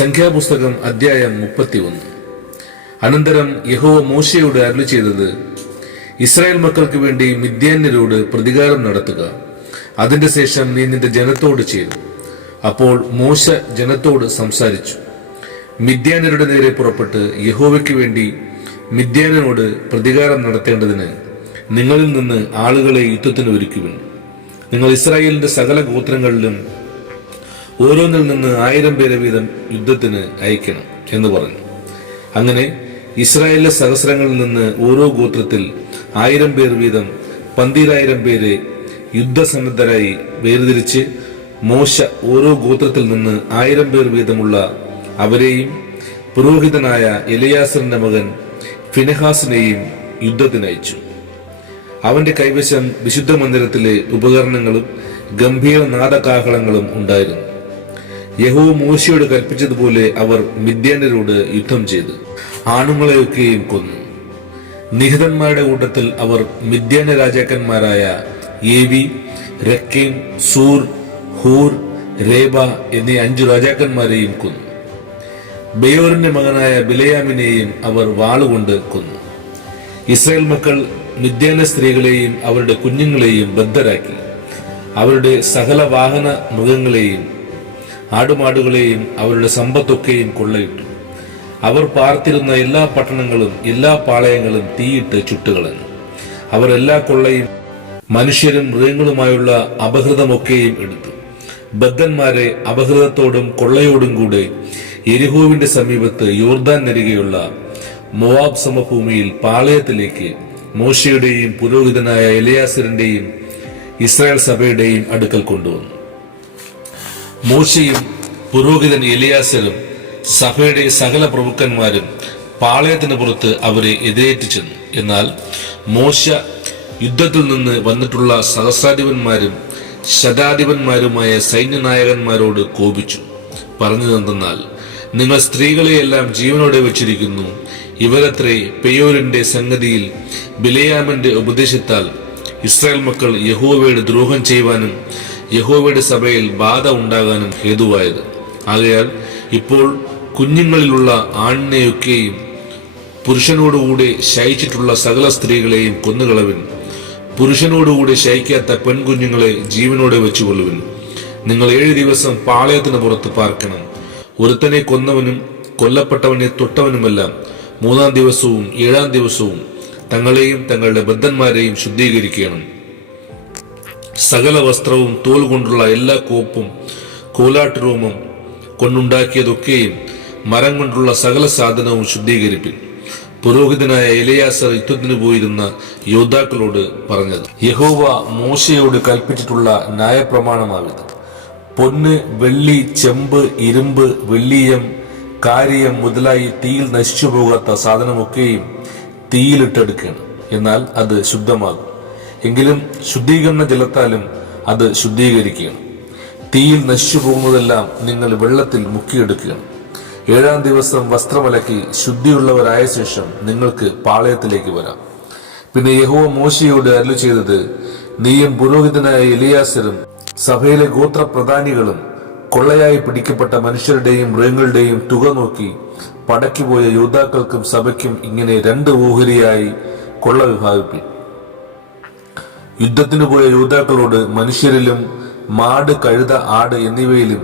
സംഖ്യാപുസ്തകം അധ്യായം 31. അനന്തരം യഹോവ മോശയോട് അരുളി ചെയ്തത്, ഇസ്രായേൽ മക്കൾക്ക് വേണ്ടി മിദ്യാന്യരോട് പ്രതികാരം നടത്തുക. അതിന്റെ ശേഷം നീ നിന്റെ ജനത്തോട് ചേരും. അപ്പോൾ മോശ ജനത്തോട് സംസാരിച്ചു. മിദ്യാന്യരുടെ നേരെ പുറപ്പെട്ട് യഹോവയ്ക്ക് വേണ്ടി മിദ്യാന്യനോട് പ്രതികാരം നടത്തേണ്ടതിന് നിങ്ങളിൽ നിന്ന് ആളുകളെ യുദ്ധത്തിന് ഒരുക്കുവിൻ. നിങ്ങൾ ഇസ്രായേലിന്റെ സകല ഗോത്രങ്ങളിലും ഓരോന്നിൽ നിന്ന് 1000 പേരെ വീതം യുദ്ധത്തിന് അയക്കണം എന്ന് പറഞ്ഞു. അങ്ങനെ ഇസ്രായേലിലെ സഹസ്രങ്ങളിൽ നിന്ന് ഓരോ ഗോത്രത്തിൽ 1000 പേർ വീതം 12000 പേരെ യുദ്ധസന്നദ്ധരായി വേർതിരിച്ച് മോശ ഓരോ ഗോത്രത്തിൽ നിന്ന് 1000 പേർ വീതമുള്ള അവരെയും പുരോഹിതനായ എലയാസറിന്റെ മകൻ ഫിനെഹാസിനെയും യുദ്ധത്തിനയച്ചു. അവന്റെ കൈവശം വിശുദ്ധ മന്ദിരത്തിലെ ഉപകരണങ്ങളും ഗംഭീര നാദകാഹളങ്ങളും ഉണ്ടായിരുന്നു. യഹോവ മോശയോട് കൽപ്പിച്ചതുപോലെ അവർ മിദ്യാന്യരോട് യുദ്ധം ചെയ്ത് ആണുങ്ങളെയൊക്കെയും കൊന്നു. നിഹതന്മാരുടെ കൂട്ടത്തിൽ അവർ മിദ്യാന്യ രാജാക്കന്മാരായ ഏവി, രക്കേം, സൂർ, ഹൂർ, രേബ എന്നീ 5 രാജാക്കന്മാരെയും കൊന്നു. ബെയോറിന്റെ മകനായ ബിലയാമിനെയും അവർ വാളുകൊണ്ട് കൊന്നു. ഇസ്രായേൽ മക്കൾ മിദ്യാന്യ സ്ത്രീകളെയും അവരുടെ കുഞ്ഞുങ്ങളെയും ബദ്ധരാക്കി. അവരുടെ സകല വാഹന മൃഗങ്ങളെയും ആടുമാടുകളെയും അവരുടെ സമ്പത്തൊക്കെയും കൊള്ളയിട്ടു. അവർ പാർത്തിരുന്ന എല്ലാ പട്ടണങ്ങളും എല്ലാ പാളയങ്ങളും തീയിട്ട് ചുട്ടുകളഞ്ഞു. അവർ എല്ലാ കൊള്ളയും മനുഷ്യരും മൃഗങ്ങളുമായുള്ള അപഹൃതമൊക്കെയും എടുത്തു. ബദ്ധന്മാരെ അപഹൃതത്തോടും കൊള്ളയോടും കൂടെ യെരിഹോവിന്റെ സമീപത്ത് യോർദാൻ നരികെയുള്ള മോവാബ് സമഭൂമിയിൽ പാളയത്തിലേക്ക് മോശയുടെയും പുരോഹിതനായ എലയാസറിന്റെയും ഇസ്രായേൽ സഭയുടെയും അടുക്കൽ കൊണ്ടുവന്നു. മോശയും പുരോഹിതൻ എലയാസരും സഭയുടെ സകല പ്രഭുക്കന്മാരും പാളയത്തിന് പുറത്ത് അവരെ എതിരേറ്റ് ചെന്നു. എന്നാൽ മോശ യുദ്ധത്തിൽ നിന്ന് വന്നിട്ടുള്ള സഹസ്രാധിപന്മാരും ശതാധിപന്മാരുമായ സൈന്യനായകന്മാരോട് കോപിച്ചു. പറഞ്ഞതെന്തെന്നാൽ, നിങ്ങൾ സ്ത്രീകളെയെല്ലാം ജീവനോടെ വെച്ചിരിക്കുന്നു. ഇവരത്രേ പെയോരിന്റെ സംഗതിയിൽ ബിലയാമിന്റെ ഉപദേശത്താൽ ഇസ്രായേൽ മക്കൾ യഹോവയുടെ ദ്രോഹം ചെയ്യുവാനും യഹോവയുടെ സഭയിൽ ബാധ ഉണ്ടാകാനും ഹേതുവായത്. ആകയാൽ ഇപ്പോൾ കുഞ്ഞുങ്ങളിലുള്ള ആണിനെയൊക്കെയും പുരുഷനോടുകൂടെ ശയിച്ചിട്ടുള്ള സകല സ്ത്രീകളെയും കൊന്നുകളവിൻ. പുരുഷനോടുകൂടെ ശയിക്കാത്ത പെൺകുഞ്ഞുങ്ങളെ ജീവനോടെ വെച്ചുകൊള്ളുവിൻ. നിങ്ങൾ 7 ദിവസം പാളയത്തിന് പുറത്ത് പാർക്കണം. ഒരുത്തനെ കൊന്നവനും കൊല്ലപ്പെട്ടവനെ തൊട്ടവനുമെല്ലാം 3-ാം ദിവസവും 7-ാം ദിവസവും തങ്ങളെയും തങ്ങളുടെ ബദ്ധന്മാരെയും ശുദ്ധീകരിക്കണം. സകല വസ്ത്രവും തോൽ കൊണ്ടുള്ള എല്ലാ കോപ്പും കോലാട്ടുരോമം കൊണ്ടുണ്ടാക്കിയതൊക്കെയും മരം കൊണ്ടുള്ള സകല സാധനവും ശുദ്ധീകരിപ്പിൻ. പുരോഹിതനായ എലയാസർ യുദ്ധത്തിന് പോയിരുന്ന യോദ്ധാക്കളോട് പറഞ്ഞത്, യഹോവ മോശയോട് കൽപ്പിച്ചിട്ടുള്ള ന്യായപ്രമാണമാവിത്. പൊന്ന്, വെള്ളി, ചെമ്പ്, ഇരുമ്പ്, വെള്ളീയം, കാരിയം മുതലായി തീയിൽ നശിച്ചു പോകാത്ത സാധനമൊക്കെയും തീയിലിട്ടെടുക്കണം. എന്നാൽ അത് ശുദ്ധമാകും. എങ്കിലും ശുദ്ധീകരണ ജലത്താലും അത് ശുദ്ധീകരിക്കണം. തീയിൽ നശിച്ചു പോകുന്നതെല്ലാം നിങ്ങൾ വെള്ളത്തിൽ മുക്കിയെടുക്കണം. 7-ാം ദിവസം വസ്ത്രമലക്കി ശുദ്ധിയുള്ളവരായ ശേഷം നിങ്ങൾക്ക് പാളയത്തിലേക്ക് വരാം. പിന്നെ യഹോവ മോശയോട് അരുളി ചെയ്തത്, നീയും പുരോഹിതനായ എലയാസരും സഭയിലെ ഗോത്ര പ്രധാനികളും കൊള്ളയായി പിടിക്കപ്പെട്ട മനുഷ്യരുടെയും മൃഗങ്ങളുടെയും തുക നോക്കി പടയ്ക്കുപോയ യോദ്ധാക്കൾക്കും സഭയ്ക്കും ഇങ്ങനെ 2 ഓഹരിയായി കൊള്ള വിഭാഗിപ്പിൻ. യുദ്ധത്തിന് പോയ യോദ്ധാക്കളോട് മനുഷ്യരിലും മാട്, കഴുത, ആട് എന്നിവയിലും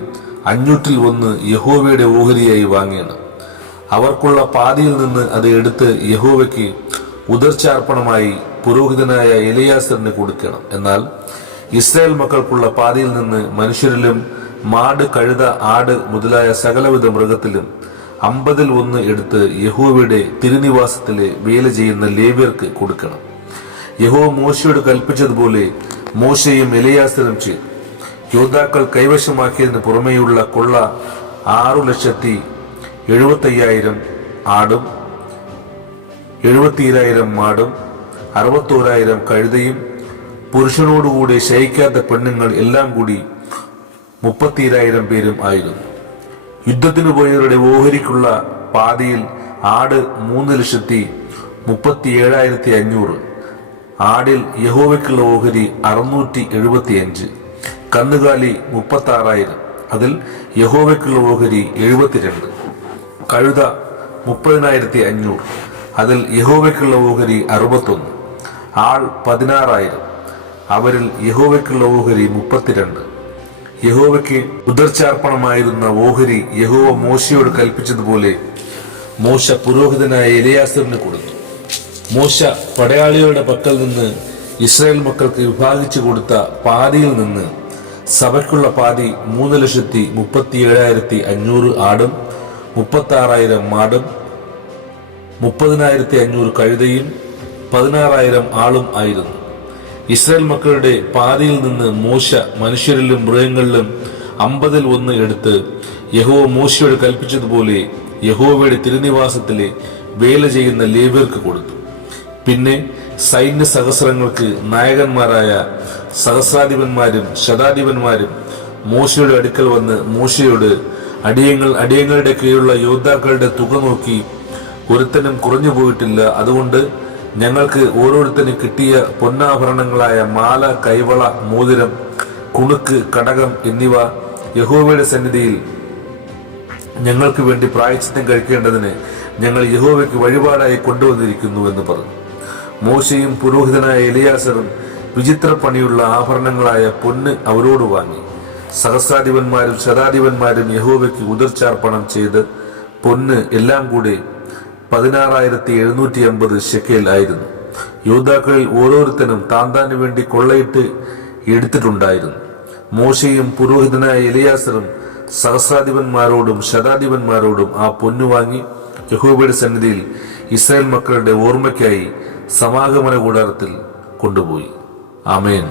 500-ൽ 1 യഹോവയുടെ ഓഹരിയായി വാങ്ങണം. അവർക്കുള്ള പാതിയിൽ നിന്ന് അത് എടുത്ത് യഹോവയ്ക്ക് ഉദർച്ചാർപ്പണമായി പുരോഹിതനായ എലയാസറിന് കൊടുക്കണം. എന്നാൽ ഇസ്രായേൽ മക്കൾക്കുള്ള പാതിയിൽ നിന്ന് മനുഷ്യരിലും മാട്, കഴുത, ആട് മുതലായ സകലവിധ മൃഗത്തിലും 50-ൽ 1 എടുത്ത് യഹോവയുടെ തിരുനിവാസത്തിലെ വേല ചെയ്യുന്ന ലേവ്യർക്ക് കൊടുക്കണം. യഹോവ മോശയോട് കൽപ്പിച്ചതുപോലെ മോശയും എലയാസരും ചെയ്തു. യോദ്ധാക്കൾ കൈവശമാക്കിയതിന് പുറമേയുള്ള കൊള്ള 6,75,000 ആടും 70,000 മാടും 61,000 കഴുതയും പുരുഷനോടുകൂടെ ശയിക്കാത്ത പെണ്ണുങ്ങൾ എല്ലാം കൂടി 30,000 പേരും ആയിരുന്നു. യുദ്ധത്തിന് പോയവരുടെ ഓഹരിക്കുള്ള പാതിയിൽ ആട് 3,37,500, ആടിൽ യഹോവയ്ക്കുള്ള ഓഹരി 675, കന്നുകാലി 36,000, അതിൽ യഹോവയ്ക്കുള്ള ഓഹരി 72. കഴുത 30,500, അതിൽ യഹോവയ്ക്കുള്ള ഓഹരി 61. ആൾ 16,000, അവരിൽ യഹോവയ്ക്കുള്ള ഓഹരി 32. യഹോവയ്ക്ക് ഉദർച്ചാർപ്പണമായിരുന്ന ഓഹരി യഹോവ മോശയോട് കൽപ്പിച്ചതുപോലെ മോശ പുരോഹിതനായ എലിയാസറിന് കൊടുത്തു. മോശ പടയാളികളുടെ പക്കൽ നിന്ന് ഇസ്രായേൽ മക്കൾക്ക് വിഭാഗിച്ചു കൊടുത്ത പാതിയിൽ നിന്ന് സഭയ്ക്കുള്ള പാതി 3,37,500 ആടും 36,000 മാടും 30,500 കഴുതയും 16,000 ആളും ആയിരുന്നു. ഇസ്രായേൽ മക്കളുടെ പാതിയിൽ നിന്ന് മോശ മനുഷ്യരിലും മൃഗങ്ങളിലും 1/50 എടുത്ത് യഹോവ മോശയോട് കൽപ്പിച്ചതുപോലെ യഹോവയുടെ തിരുനിവാസത്തിലെ വേല ചെയ്യുന്ന ലേവ്യർക്ക് കൊടുത്തു. പിന്നെ സൈന്യ സഹസ്രങ്ങൾക്ക് നായകന്മാരായ സഹസ്രാധിപന്മാരും ശതാധിപന്മാരും മോശയുടെ അടുക്കൽ വന്ന് മോശയോട്, അടിയങ്ങളുടെ കീഴിലുള്ള യോദ്ധാക്കളുടെ തുക നോക്കി ഒരുത്തനും കുറഞ്ഞു പോയിട്ടില്ല. അതുകൊണ്ട് ഞങ്ങൾക്ക് ഓരോരുത്തരും കിട്ടിയ പൊന്നാഭരണങ്ങളായ മാല, കൈവള, മോതിരം, കുണുക്ക്, കടകം എന്നിവ യഹോവയുടെ സന്നിധിയിൽ ഞങ്ങൾക്ക് വേണ്ടി പ്രായശ്ചിത്തം കഴിക്കേണ്ടതിന് ഞങ്ങൾ യഹോവയ്ക്ക് വഴിപാടായി കൊണ്ടുവന്നിരിക്കുന്നു എന്ന് പറഞ്ഞു. മോശയും പുരോഹിതനായ എലിയാസറും വിചിത്ര പണിയുള്ള ആഭരണങ്ങളായ പൊന്ന് അവരോട് വാങ്ങി. സഹസ്രാധിപന്മാരും ശതാധിപന്മാരും യഹോവയ്ക്ക് ഉദർച്ചാർപ്പണം ചെയ്ത് പൊന്ന് എല്ലാം കൂടെ 16,750 ശെക്കേൽ ആയിരുന്നു. യോദ്ധാക്കളിൽ ഓരോരുത്തരും താന്താന് വേണ്ടി കൊള്ളയിട്ട് എടുത്തിട്ടുണ്ടായിരുന്നു. മോശയും പുരോഹിതനായ എലിയാസറും സഹസ്രാധിപന്മാരോടും ശതാധിപന്മാരോടും ആ പൊന്നു വാങ്ങി യഹോവയുടെ സന്നിധിയിൽ ഇസ്രായേൽ മക്കളുടെ ഓർമ്മയ്ക്കായി സമാഗമന കൂടാരത്തിൽ കൊണ്ടുപോയി. ആമേൻ.